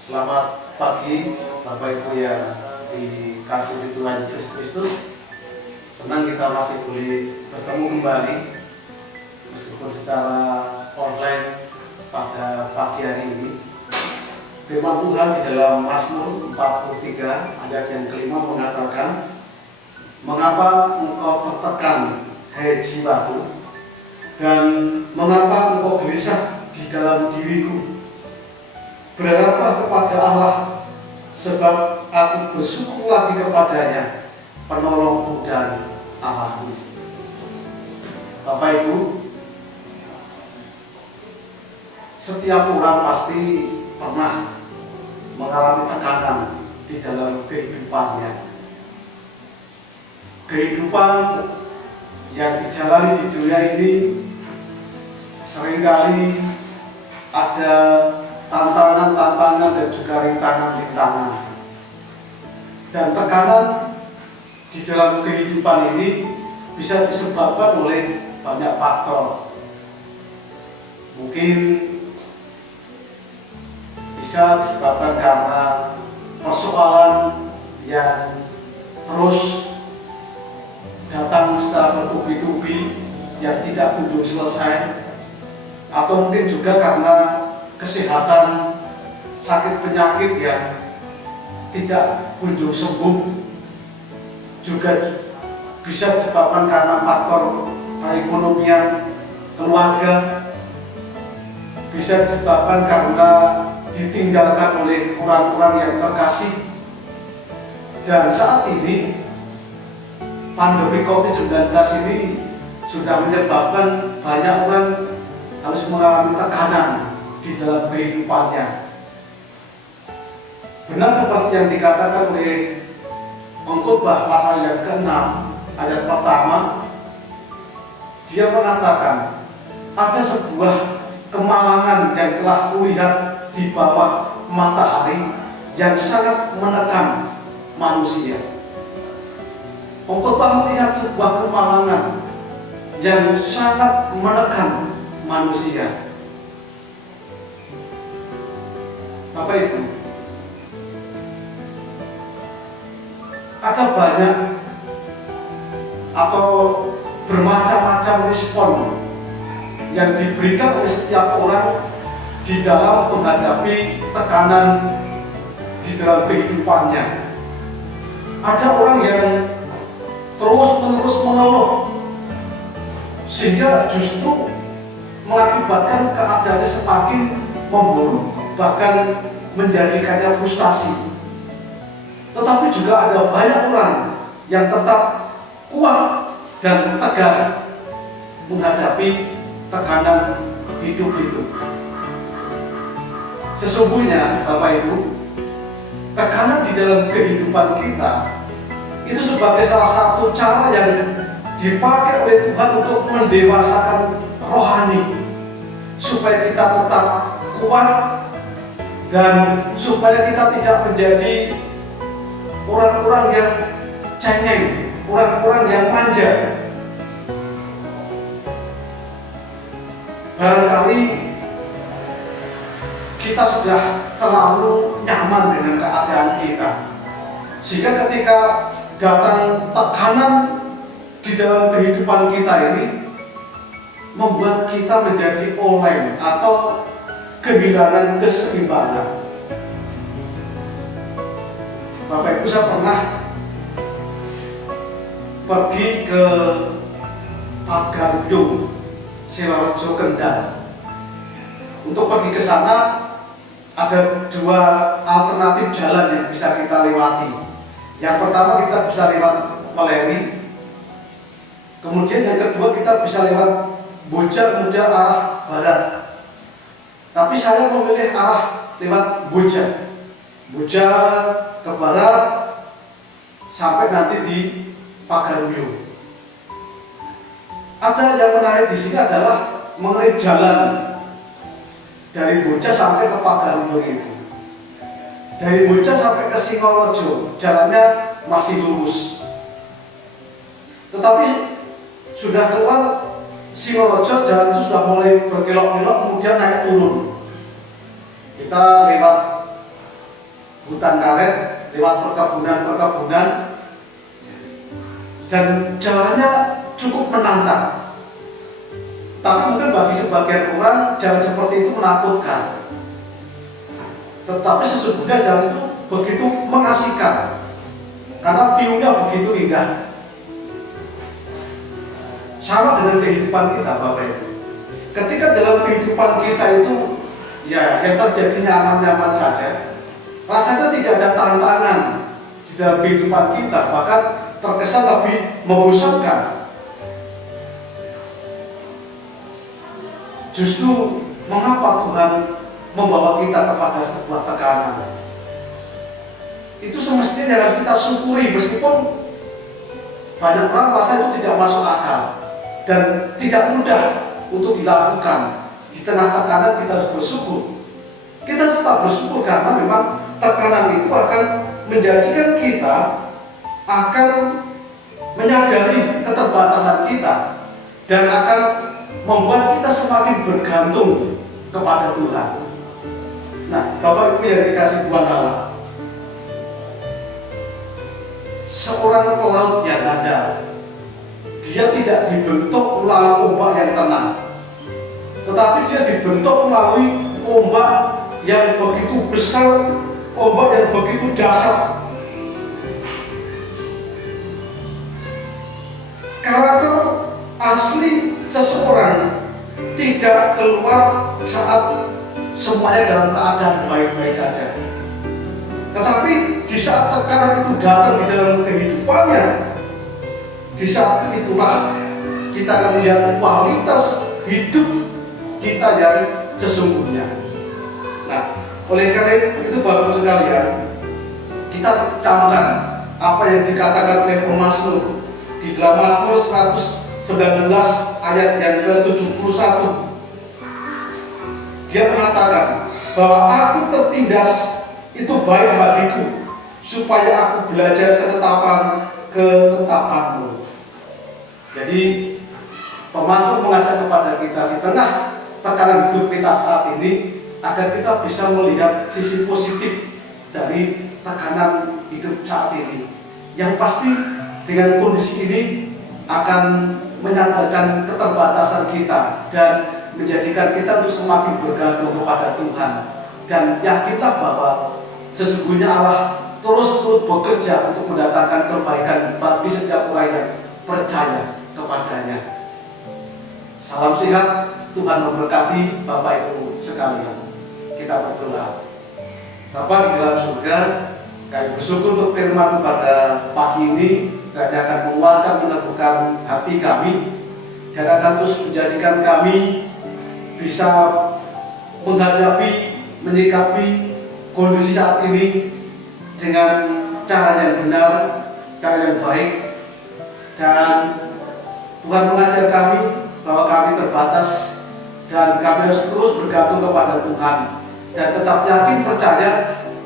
Selamat pagi Bapak Ibu yang dikasihi Tuhan Yesus Kristus. Senang kita masih boleh bertemu kembali meskipun secara online pada pagi hari ini. Firman Tuhan di dalam Mazmur 43 ayat yang kelima mengatakan, "Mengapa engkau tertekan, hai jiwaku, dan mengapa engkau gelisah di dalam diriku? Berharaplah kepada Allah, sebab aku bersyukur lagi kepadanya, penolongku dan Allahku." Bapak Ibu, setiap orang pasti pernah mengalami tekanan di dalam kehidupannya. Kehidupan yang dijalani di dunia ini seringkali ada tantangan-tantangan dan juga rintangan-rintangan. Dan tekanan di dalam kehidupan ini bisa disebabkan oleh banyak faktor. Mungkin bisa disebabkan karena persoalan yang terus datang secara bertubi-tubi yang tidak kunjung selesai, atau mungkin juga karena kesehatan sakit penyakit yang tidak kunjung sembuh. Juga bisa disebabkan karena faktor perekonomian keluarga, bisa disebabkan karena ditinggalkan oleh orang-orang yang terkasih. Dan saat ini pandemi COVID-19 ini sudah menyebabkan banyak orang harus mengalami tekanan di dalam kehidupannya. Benar seperti yang dikatakan oleh Pengkhotbah pasal yang ke-6 ayat pertama, dia mengatakan, "Ada sebuah kemalangan yang telah kulihat di bawah matahari yang sangat menekan manusia." Pengkhotbah melihat sebuah kemalangan yang sangat menekan manusia. Bapak Ibu, ada banyak atau bermacam-macam respon yang diberikan oleh setiap orang di dalam menghadapi tekanan di dalam kehidupannya. Ada orang yang terus-menerus mengeluh sehingga justru mengakibatkan keadaannya semakin memburuk, bahkan menjadikannya frustasi. Tetapi juga ada banyak orang yang tetap kuat dan tegar menghadapi tekanan hidup itu. Sesungguhnya Bapak Ibu, tekanan di dalam kehidupan kita itu sebagai salah satu cara yang dipakai oleh Tuhan untuk mendewasakan rohani, supaya kita tetap kuat dan supaya kita tidak menjadi orang-orang yang cengeng, orang-orang yang manja. Barangkali kita sudah terlalu nyaman dengan keadaan kita, sehingga ketika datang tekanan di dalam kehidupan kita ini membuat kita menjadi oleng atau kehilangan keseimbangan. Bapak Ibu, saya pernah pergi ke Pagaruyung, Sidoarjo, Kendal. Untuk pergi ke sana ada dua alternatif jalan yang bisa kita lewati. Yang pertama, kita bisa lewat Meleri. Kemudian yang kedua, kita bisa lewat Boja, kemudian arah barat. Tapi saya memilih arah lewat Boja. Boja ke barat sampai nanti di Pagaruyung. Ada yang menarik di sini adalah mengenai jalan dari Boja sampai ke Pagaruyung itu. Dari Boja sampai ke Singorojo jalannya masih lurus. Tetapi sudah keluar Singorojo, jalan itu sudah mulai berkelok-kelok, kemudian naik turun. Kita lewat hutan karet, lewat perkebunan-perkebunan, dan jalannya cukup menantang. Tapi mungkin bagi sebagian orang jalan seperti itu menakutkan. Tetapi sesungguhnya jalan itu begitu mengasihkan karena view-nya begitu indah. Sama dengan kehidupan kita, Bapak Ibu. Ketika dalam kehidupan kita itu ya yang terjadi nyaman-nyaman saja, rasanya tidak ada tantangan di dalam kehidupan kita, bahkan terkesan lebih membosankan. Justru mengapa Tuhan membawa kita kepada sebuah tekanan? Itu semestinya yang harus kita syukuri, meskipun banyak orang merasa itu tidak masuk akal dan tidak mudah untuk dilakukan. Di tengah tekanan kita harus bersyukur. Kita tetap bersyukur karena memang tekanan itu akan menjadikan kita akan menyadari keterbatasan kita dan akan membuat kita semakin bergantung kepada Tuhan. Nah, Bapak Ibu yang dikasih Tuhan Allah, seorang pelaut yang andal, dia tidak dibentuk melalui ombak yang tenang, tetapi dia dibentuk melalui ombak yang begitu besar, ombak yang begitu dahsyat. Karakter asli seseorang tidak keluar saat semuanya dalam keadaan baik-baik saja, tetapi di saat tekanan itu datang di dalam kehidupannya, di saat itulah kita akan melihat kualitas hidup kita yang sesungguhnya. Nah, oleh karena itu Bapak sekalian, kita camkan apa yang dikatakan oleh pemazmur di dalam Mazmur 119 ayat yang ke-71. Dia mengatakan bahwa aku tertindas itu baik bagiku, supaya aku belajar ketetapanmu. Jadi pemazmur mengajak kepada kita di tengah tekanan hidup kita saat ini, agar kita bisa melihat sisi positif dari tekanan hidup saat ini. Yang pasti dengan kondisi ini akan menyadarkan keterbatasan kita dan menjadikan kita untuk semakin bergantung kepada Tuhan. Dan yakinlah bahwa sesungguhnya Allah terus bekerja untuk mendatangkan kebaikan bagi setiap orang yang percaya kepadanya. Salam sehat, Tuhan memberkati Bapak Ibu sekalian. Kita berdoa. Bapa di dalam surga, kami bersyukur untuk firman pada pagi ini, dan akan menguatkan, meneguhkan hati kami, dan akan terus menjadikan kami bisa menghadapi, menyikapi kondisi saat ini dengan cara yang benar, cara yang baik. Dan Tuhan mengajar kami bahwa kami terbatas dan kami harus terus bergantung kepada Tuhan, dan tetap yakin percaya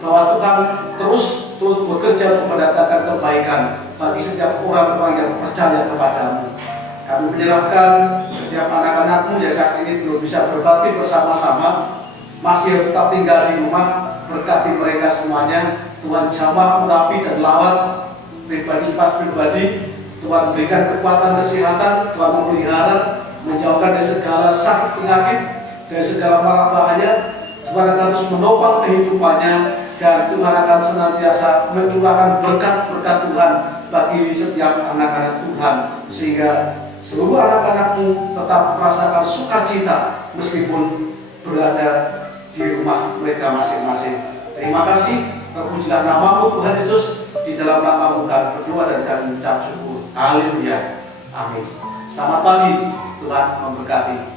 bahwa Tuhan terus bekerja untuk mendatangkan kebaikan bagi setiap orang-orang yang percaya kepadamu. Kami menyerahkan setiap anak-anakmu yang saat ini belum bisa berbakti bersama-sama, masih harus tetap tinggal di rumah. Berkati mereka semuanya. Tuhan jamah, urapi dan lawat pribadi pas pribadi. Tuhan berikan kekuatan kesehatan, Tuhan memelihara, menjauhkan dari segala sakit penyakit, dari segala mara bahaya. Tuhan akan terus menopang kehidupannya, dan Tuhan akan senantiasa mencurahkan berkat-berkat Tuhan bagi setiap anak-anak Tuhan, sehingga seluruh anak-anakmu tetap merasakan sukacita meskipun berada di rumah mereka masing-masing. Terima kasih, terpujilah namamu Tuhan Yesus. Di dalam namamu kami berdoa dan kami mengucap syukur. Haleluya. Amin. Selamat pagi, Tuhan memberkati.